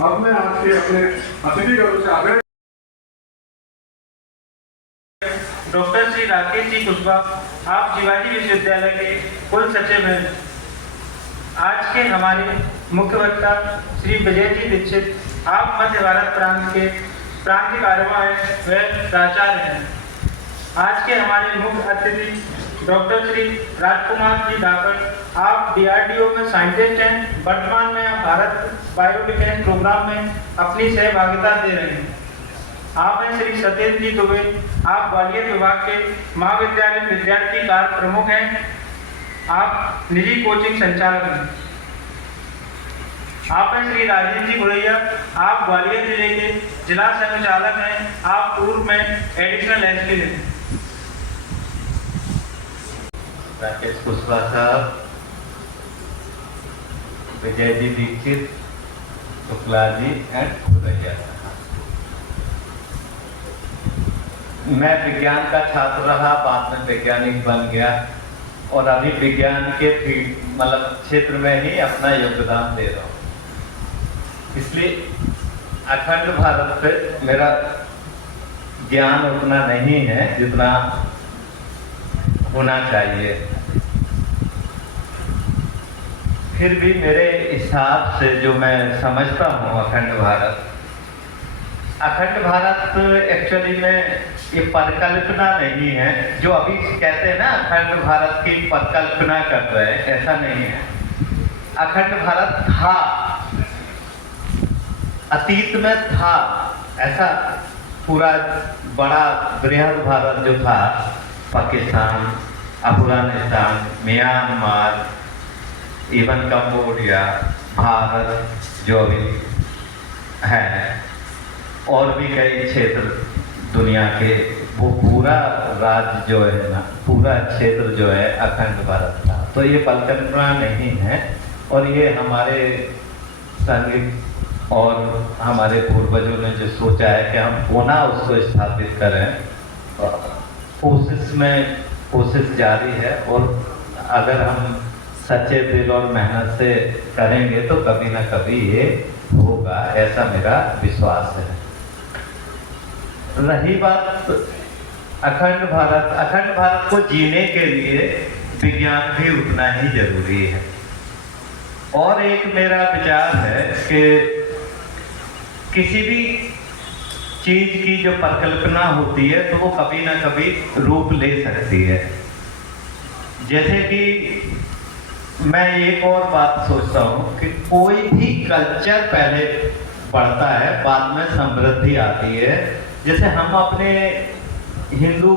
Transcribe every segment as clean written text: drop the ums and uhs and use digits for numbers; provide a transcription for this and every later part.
अब मैं आज के अपने अतिथिगणों से आग्रह डॉक्टर श्री राकेश जी कुशवाहा, आप शिवाजी विश्वविद्यालय के कुल सचिव हैं। आज के हमारे मुख्य वक्ता श्री विजय जी दीक्षित, आप मध्य भारत प्रांत के कार्यवाह व प्राचार्य हैं। आज के हमारे मुख्य अतिथि डॉक्टर श्री राजकुमार जी डाकर, आप DRDO में साइंटिस्ट हैं। वर्तमान में आप भारत बायोडिफेंस प्रोग्राम में अपनी सहभागिता दे रहे हैं। आप हैं श्री सत्येंद्र जी दुबे, आप ग्वालियर विभाग के महाविद्यालय विद्यार्थी कार्य प्रमुख हैं। आप निजी कोचिंग संचालक हैं। आप हैं श्री राजेंद्र जी गुरैया, आप ग्वालियर जिले के जिला संचालक हैं। आप पूर्व में एडिशनल एसपी हैं। राकेश कुशवाहा साहब, विजय जी दीक्षित, शुक्ला जी एंड गुरैया साहब। मैं विज्ञान का छात्र रहा, बाद में वैज्ञानिक बन गया और अभी विज्ञान के क्षेत्र में ही अपना योगदान दे रहा हूँ। इसलिए अखंड भारत पे मेरा ज्ञान उतना नहीं है जितना होना चाहिए। फिर भी मेरे हिसाब से जो मैं समझता हूँ अखंड भारत एक्चुअली में ये परिकल्पना नहीं है। जो अभी कहते हैं ना अखंड भारत की परिकल्पना कर रहे हैं, ऐसा नहीं है। अखंड भारत था, अतीत में था। ऐसा पूरा बड़ा बृहद भारत जो था, Pakistan, Afghanistan, Myanmar, even Cambodia, Bharat जो अभी है, और भी कई क्षेत्र दुनिया के, वो पूरा राज्य जो है ना, पूरा क्षेत्र जो है अखंड भारत था। तो ये परिकल्पना नहीं है और ये हमारे संघ और हमारे पूर्वजों ने जो सोचा है कि हम पुनः उसको स्थापित करें, कोशिश जारी है। और अगर हम सच्चे दिल और मेहनत से करेंगे तो कभी ना कभी ये होगा, ऐसा मेरा विश्वास है। रही बात अखंड भारत को जीने के लिए विज्ञान भी उतना ही जरूरी है। और एक मेरा विचार है कि किसी भी चीज की जो परिकल्पना होती है तो वो कभी ना कभी रूप ले सकती है। जैसे कि मैं एक और बात सोचता हूँ कि कोई भी कल्चर पहले बढ़ता है, बाद में समृद्धि आती है। जैसे हम अपने हिंदू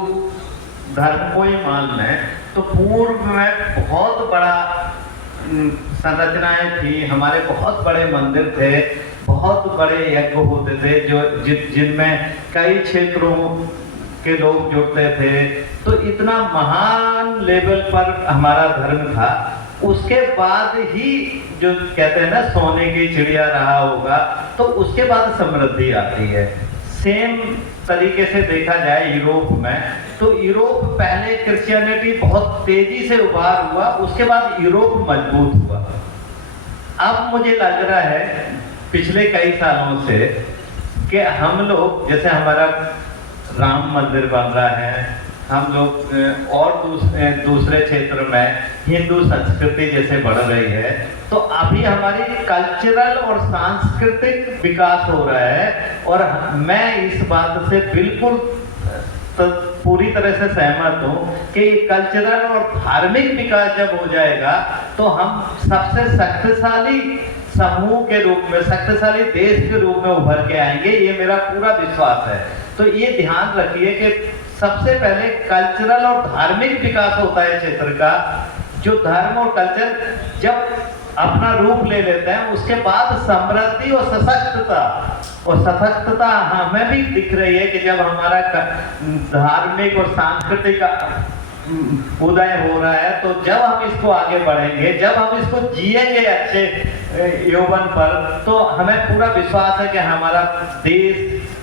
धर्म को ही मान लें तो पूर्व में बहुत बड़ा संरचनाएं थी, हमारे बहुत बड़े मंदिर थे, बहुत बड़े यज्ञ होते थे जो जिनमें कई क्षेत्रों के लोग जुड़ते थे। तो इतना महान लेवल पर हमारा धर्म था। उसके बाद ही जो कहते हैं ना सोने की चिड़िया रहा होगा, तो उसके बाद समृद्धि आती है। सेम तरीके से देखा जाए यूरोप में, तो यूरोप पहले क्रिश्चियनिटी बहुत तेजी से उभार हुआ, उसके बाद यूरोप मजबूत हुआ। अब मुझे लग रहा है पिछले कई सालों से कि हम लोग, जैसे हमारा राम मंदिर बन रहा है, हम लोग और दूसरे क्षेत्र में हिंदू संस्कृति जैसे बढ़ रही है, तो अभी हमारी कल्चरल और सांस्कृतिक विकास हो रहा है। और मैं इस बात से बिल्कुल पूरी तरह से सहमत हूँ कि कल्चरल और धार्मिक विकास जब हो जाएगा तो हम सबसे शक्तिशाली समूह के रूप में, शक्तिशाली देश के रूप में उभर के आएंगे। ये मेरा पूरा विश्वास है। तो ये ध्यान रखिए कि सबसे पहले कल्चरल और धार्मिक विकास होता है क्षेत्र का। जो धर्म और कल्चर जब अपना रूप ले लेते हैं, उसके बाद समृद्धि और सशक्तता हमें भी दिख रही है कि जब हमारा धार्मिक और सांस्कृतिक उदय हो रहा है, तो जब हम इसको आगे बढ़ेंगे, जब हम इसको जिएंगे अच्छे यौवन पर, तो हमें पूरा विश्वास है कि हमारा देश,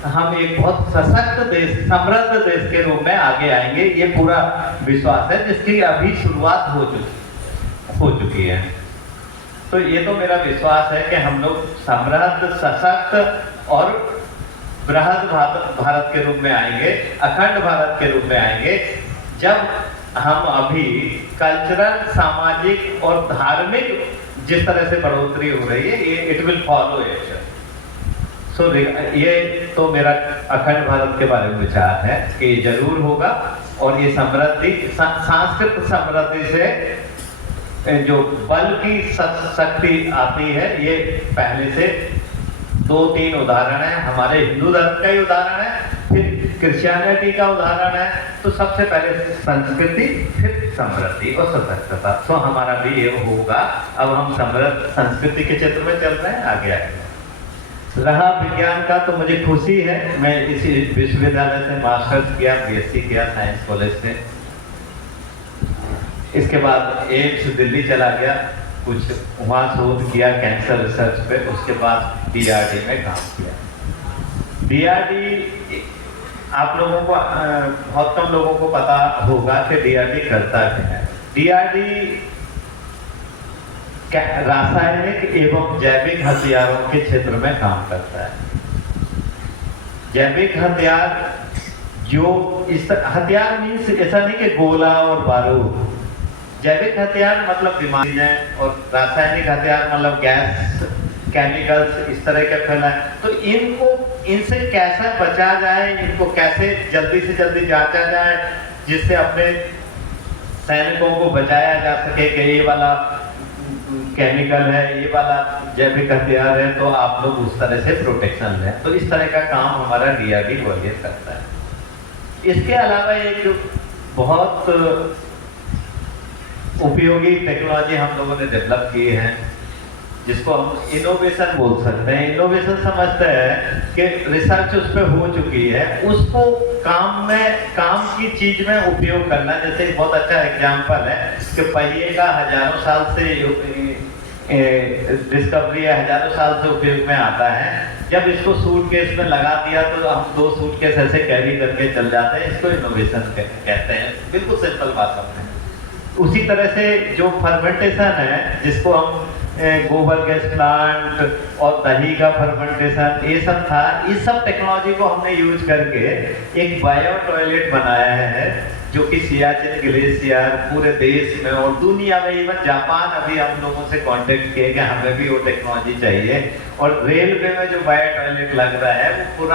हम एक बहुत सशक्त देश, समृद्ध देश के रूप में आगे आएंगे। ये पूरा विश्वास है, जिसकी अभी शुरुआत हो चुकी है। तो ये तो मेरा विश्वास है कि हम लोग समृद्ध, सशक्त और बृहद भारत के रूप में आएंगे, अखंड भारत के रूप में आएंगे, जब हम अभी कल्चरल, सामाजिक और धार्मिक जिस तरह से बढ़ोतरी हो रही है, ये इट विल फॉलो इट। सो ये तो मेरा अखंड भारत के बारे में विचार है कि ये जरूर होगा, और ये समृद्धि, सांस्कृतिक समृद्धि से जो बल की शक्ति आती है, ये पहले से 2-3 उदाहरण है। हमारे हिंदू धर्म का ही उदाहरण है, फिर क्रिश्चियनिटी का उदाहरण है। तो सबसे पहले संस्कृति, फिर समृद्धि और सशक्तता। तो हमारा भी ये होगा। अब हम समृद्ध संस्कृति के क्षेत्र में चल रहे हैं, आगे आगे रहा विज्ञान का, तो मुझे खुशी है, मैं इसी विश्वविद्यालय से मास्टर्स किया, बीएससी किया साइंस कॉलेज से। इसके बाद एम्स दिल्ली चला गया, कुछ वहाँ शोध किया कैंसर रिसर्च पे। उसके बाद डीआरडी में काम किया। डीआरडी आप लोगों को बहुत कम लोगों को पता होगा कि डीआरडी करता क्या है। डीआरडी रासायनिक एवं जैविक हथियारों के क्षेत्र में काम करता है। जैविक हथियार जो इस हथियार मीन्स ऐसा नहीं कि गोला और बारूद। जैविक हथियार मतलब बीमारी है, और रासायनिक हथियार मतलब गैस, केमिकल्स इस तरह के फैलाए। तो इनसे कैसे बचा जाए, इनको कैसे जल्दी से जल्दी जांचा जाए, जिससे अपने सैनिकों को बचाया जा सके कि ये वाला केमिकल है, ये वाला जैविक हथियार है, तो आप लोग उस तरह से प्रोटेक्शन लें। तो इस तरह का काम हमारा डीआरडी ग्वालियर करता है। इसके अलावा एक बहुत उपयोगी टेक्नोलॉजी हम लोगों ने डेवलप की है, जिसको हम इनोवेशन बोल सकते हैं। इनोवेशन समझते हैं कि रिसर्च उस पर हो चुकी है, उसको काम की चीज में उपयोग करना। जैसे बहुत अच्छा एग्जांपल है कि पहिए का हजारों साल से डिस्कवरी है, हजारों साल से उपयोग में आता है। जब इसको सूटकेस में लगा दिया तो हम 2 सूटकेस ऐसे कैरी करके चल जाते हैं। इसको इनोवेशन कहते हैं, बिल्कुल सिंपल बात है। उसी तरह से जो फर्मेंटेशन है, जिसको हम गोबर गैस प्लांट और दही का फर्मेंटेशन, ये सब था। इस सब टेक्नोलॉजी को हमने यूज करके एक बायो टॉयलेट बनाया है, जो कि सियाचिन ग्लेशियर पूरे देश में और दुनिया में, इवन जापान अभी हम लोगों से कांटेक्ट किए कि हमें भी वो टेक्नोलॉजी चाहिए। और रेलवे में जो बायो टॉयलेट लग रहा है, वो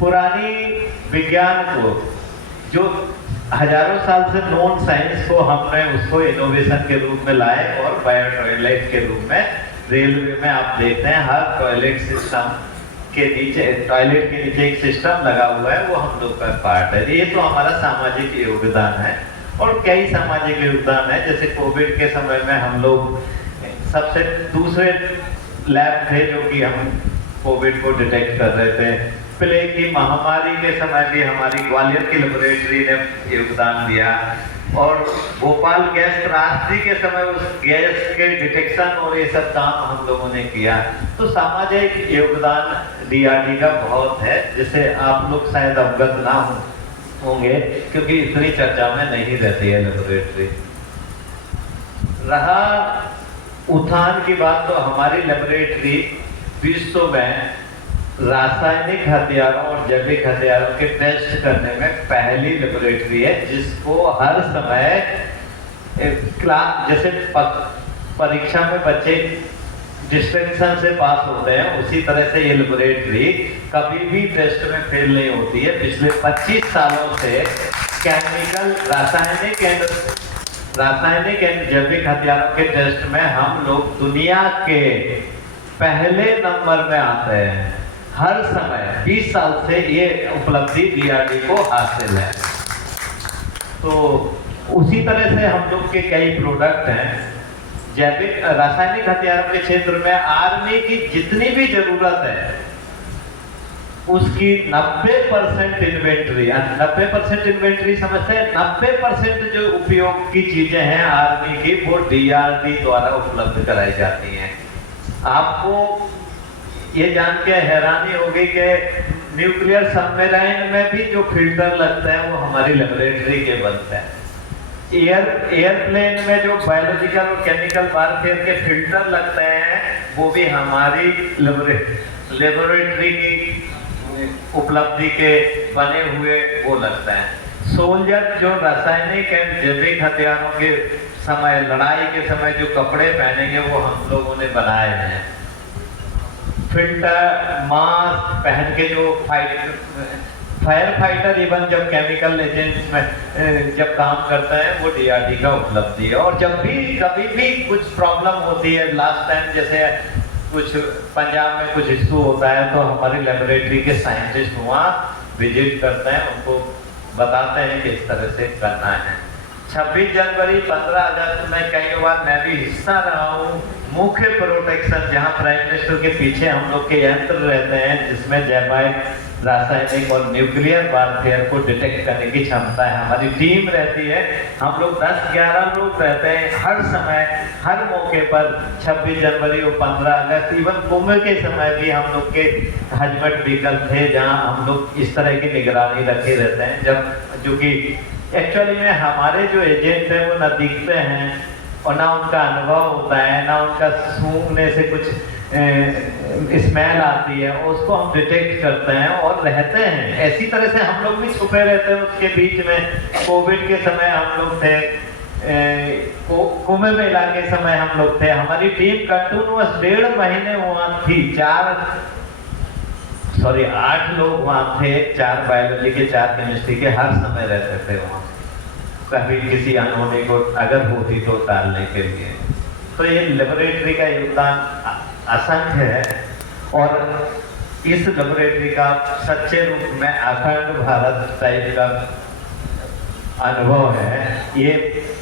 पुरानी विज्ञान को, जो हजारों साल से नॉन साइंस को, हमने उसको इनोवेशन के रूप में लाए और बायो टॉयलेट के रूप में रेलवे में आप देखते हैं हर टॉयलेट सिस्टम के नीचे, टॉयलेट के नीचे एक सिस्टम लगा हुआ है, वो हम लोग का पार्ट है। ये तो हमारा सामाजिक योगदान है। और कई सामाजिक योगदान है, जैसे कोविड के समय में हम लोग सबसे दूसरे लैब थे जो कि हम कोविड को डिटेक्ट कर रहे थे। प्लेग की महामारी के समय भी हमारी ग्वालियर की लेबोरेटरी ने योगदान दिया, और भोपाल गैस त्रासदी के समय उस गैस के डिटेक्शन और ये सब काम हम लोगों ने किया। तो सामाजिक योगदान डीआरडी का बहुत है, जिसे आप लोग शायद अवगत ना होंगे, क्योंकि इतनी चर्चा में नहीं रहती है लेबोरेटरी। रहा उत्थान की बात, तो हमारी लेबोरेटरी विश्व में रासायनिक हथियारों और जैविक हथियारों के टेस्ट करने में पहली लेबोरेटरी है, जिसको हर समय क्लास, जैसे परीक्षा में बच्चे डिस्टिंक्शन से पास होते हैं, उसी तरह से ये लेबोरेटरी कभी भी टेस्ट में फेल नहीं होती है। पिछले 25 सालों से केमिकल, रासायनिक एंड जैविक हथियारों के टेस्ट में हम लोग दुनिया के पहले नंबर में आते हैं। हर समय 20 साल से ये उपलब्धि डीआरडी को हासिल है। तो उसी तरह से हम लोग के कई प्रोडक्ट हैं। जैविक रासायनिक हथियारों के क्षेत्र में आर्मी की जितनी भी जरूरत है, उसकी 90% इन्वेंट्री, 90% इन्वेंट्री समझते हैं, 90% जो उपयोग की चीजें हैं आर्मी की, वो डीआरडी द्वारा उपलब्ध कराई जाती हैं। आपको ये जान के हैरानी होगी कि न्यूक्लियर सबमरीन में भी जो फिल्टर लगता है वो हमारी लेबोरेटरी के बनते हैं। एयरप्लेन में जो बायोलॉजिकल और केमिकल वारफेयर के फिल्टर लगते हैं वो भी हमारी लेबोरेटरी की उपलब्धि के बने हुए वो लगते हैं। सोल्जर जो रासायनिक एंड जैविक हथियारों के समय, लड़ाई के समय जो कपड़े पहनेंगे वो हम लोगों ने बनाए हैं। फिल्टर मास्क पहन के जो फायर फाइटर इवन जब केमिकल एजेंट्स में जब काम करते हैं वो डीआरडी का उपलब्धि है। और जब भी कभी भी कुछ प्रॉब्लम होती है, लास्ट टाइम जैसे कुछ पंजाब में कुछ इशू होता है तो हमारी लेबोरेटरी के साइंटिस्ट वहाँ विजिट करते हैं, उनको बताते हैं कि इस तरह से करना है। 26 जनवरी 15 अगस्त में कई बार मैं भी हिस्सा रहा हूँ। मुख्य प्रोटेक्शन जहाँ प्राइम मिनिस्टर के पीछे हम लोग के यंत्र रहते हैं जिसमें जैविक, रासायनिक और न्यूक्लियर वारफेयर को डिटेक्ट करने की क्षमता है। हमारी टीम रहती है, हम लोग 10-11 लोग रहते हैं हर समय, हर मौके पर। 26 जनवरी और 15 अगस्त इवन कुंभ के समय भी हम लोग के हजमत व्हीकल थे जहाँ हम लोग इस तरह की निगरानी रखे रहते हैं। जब जो कि एक्चुअली में हमारे जो एजेंट हैं वो ना दिखते हैं और ना उनका अनुभव होता है, ना उनका सूंघने से कुछ स्मेल आती है, उसको हम डिटेक्ट करते हैं और रहते हैं। ऐसी तरह से हम लोग भी छुपे रहते हैं उसके बीच में। कोविड के समय हम लोग थे, कुंभ मेला के समय हम लोग थे। हमारी टीम कंटिन्यूअस 1.5 महीने वहाँ थी। 8 लोग वहाँ थे, 4 बायोलॉजी के, 4 केमिस्ट्री के, हर समय रहते थे वहाँ, कभी किसी अनहोनी को अगर होती तो टालने के लिए। तो ये लेबोरेटरी का योगदान असंख्य है और इस लेबोरेटरी का सच्चे रूप में अखंड भारत टाइप का अनुभव है। ये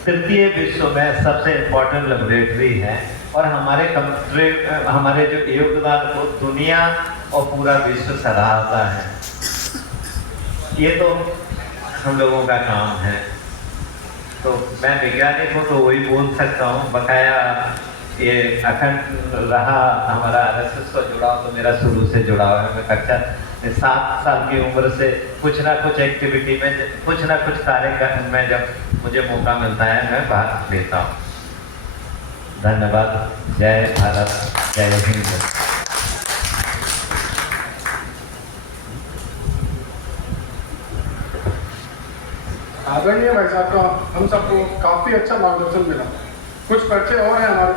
तृतीय विश्व में सबसे इम्पोर्टेंट लेबोरेटरी है और हमारे जो योगदान को दुनिया और पूरा विश्व सराहता है। ये तो हम लोगों का काम है। तो मैं वैज्ञानिक हूँ तो वही बोल सकता हूँ। बकाया ये अखंड रहा हमारा RSS से जुड़ा तो मेरा शुरू से जुड़ा हुआ है। मैं कक्षा 7 साल की उम्र से कुछ ना कुछ एक्टिविटी में, कुछ ना कुछ कार्यक्रम में जब मुझे मौका मिलता है मैं भाग लेता हूँ। धन्यवाद। जय भारत, जय हिंद। आदरणीय भाई साहब का हम सबको काफी अच्छा मार्गदर्शन मिला। कुछ परिचय और हैं हमारे।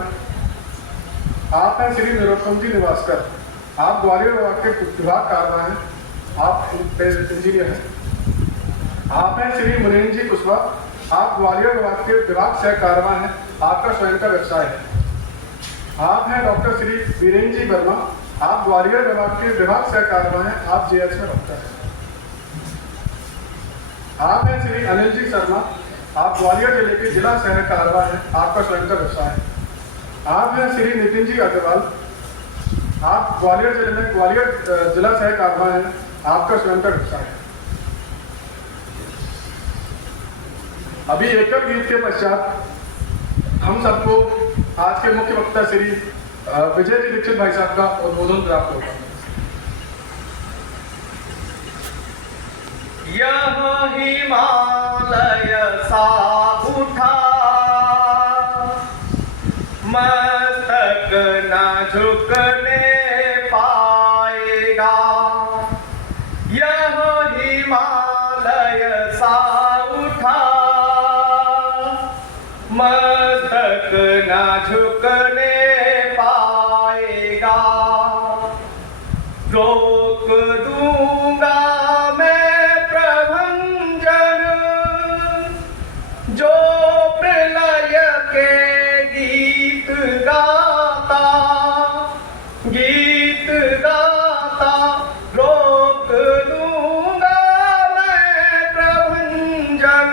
आप हैं श्री नरोत्तम जी निवासकर, आप ग्वालियर विभाग के विभाग कार्यवाह हैं, आप इंजीनियर हैं। आप हैं श्री मुनीन्द्र जी कुशवाहा, आप ग्वालियर विभाग के विभाग सह कार्यवाह हैं, आपका स्वयं का व्यवसाय है। आप हैं डॉक्टर श्री वीरेंद्र जी वर्मा, आप ग्वालियर विभाग के विभाग सह कार्यवाह हैं, आप JH में डॉक्टर हैं। आप हैं श्री अनिल जी शर्मा, आप ग्वालियर जिले के जिला सह कार्यवाह हैं, आपका स्वयं का व्यवसाय है। आप हैं श्री नितिन जी अग्रवाल, आप ग्वालियर जिले में ग्वालियर जिला सह कार्यवाह हैं, आपका स्वयं का व्यवसाय है। अभी एकल गीत के पश्चात हम सबको आज के मुख्य वक्ता श्री विजय जी दीक्षित भाई साहब का उद्बोधन प्राप्त होगा। यह हिमालय सा उठा, मस्तक न झुकने पाएगा। यह हिमालय सा उठा, मस्तक न झुकने पाएगा। रोक दूंगा जो प्रलय के गीत गाता, गीत गाता। रोक दूंगा मैं प्रभंजन,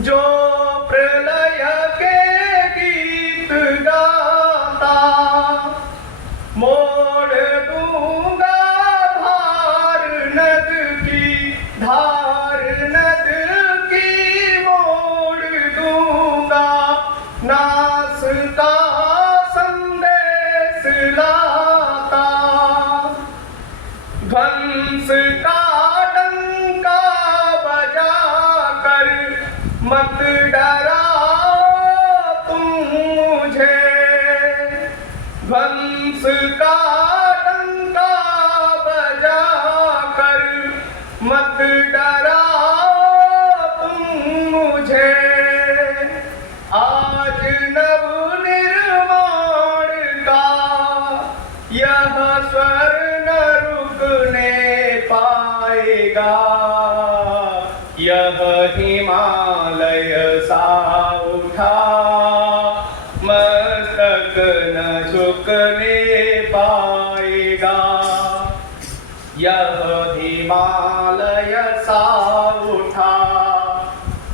जो प्रलय के गीत गाता। मोड़ दूंगा धार नद की, धार नद नास का संदेश लाता। ध्वंस का डंका बजा कर मत डराओ तुम मुझे, ध्वंस का डंका बजा कर मत डराओ तुम मुझे। आज नव निर्माण का यह स्वर न रुकने पाएगा, यह हिमालय सा उठा मस्तक न झुकने पाएगा, यह हिमालय सा उठा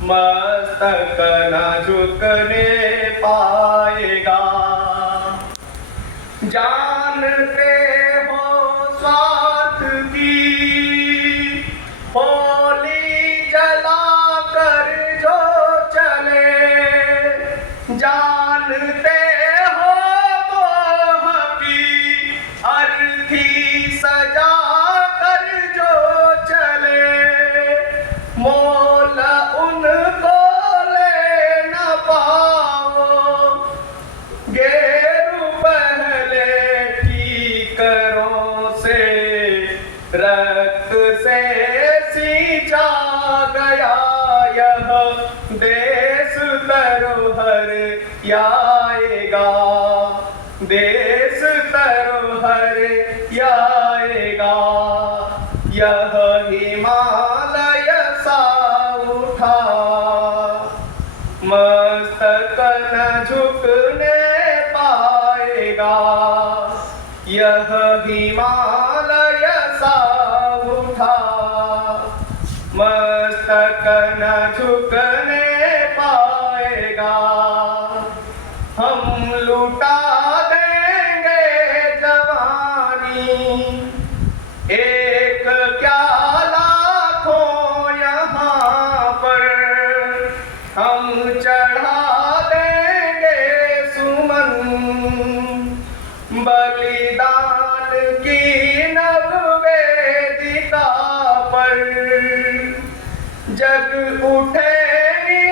मस्तक न झुकने पाएगा। जानते हो स्वार्थ की होली जला कर जो चले, जानते हो मोह की अर्थी सजा कर जो चले, मोल उनको ले न पाओ, गेरू पहले ठीकरों से रक्त से सींचा गया, यह देश धरोहर आएगा, देश धरोहर आएगा, यह हिमालय सा उठा मस्तक न झुकने पाएगा, यह हिमालय सा उठा मस्तक न झुकने पाएगा। हम लुटा देंगे जवानी, एक क्या लाखों यहाँ पर, हम चढ़ा देंगे सुमन बलिदान की नव वेदिका पर। जग उठेगी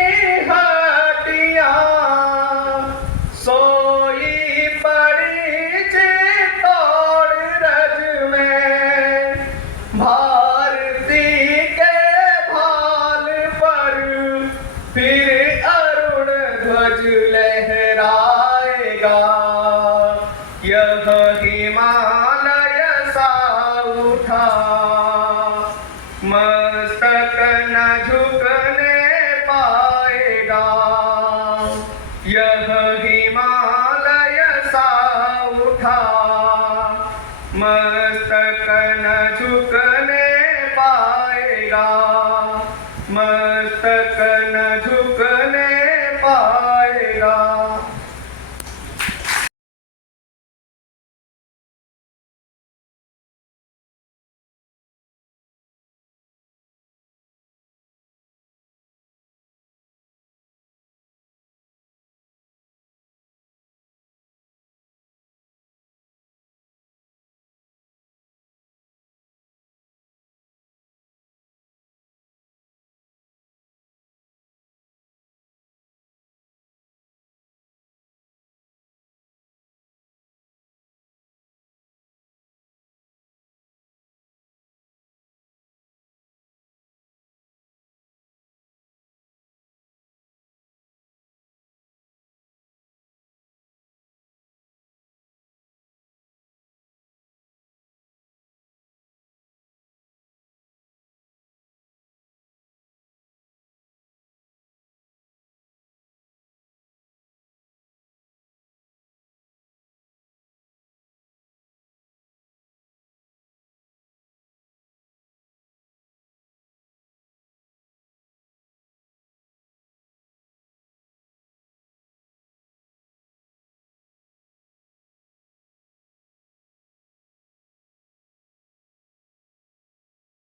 हड्डियां सोई पड़ी चित्तौड़ रज में, भारती के भाल पर फिर अरुण ध्वज लहराएगा, यह हिमालय सा उठा मस्तक न झुकने पाएगा, यह हिमालय सा उठा मस्तक न झुकने पाएगा, मस्तक न झुकने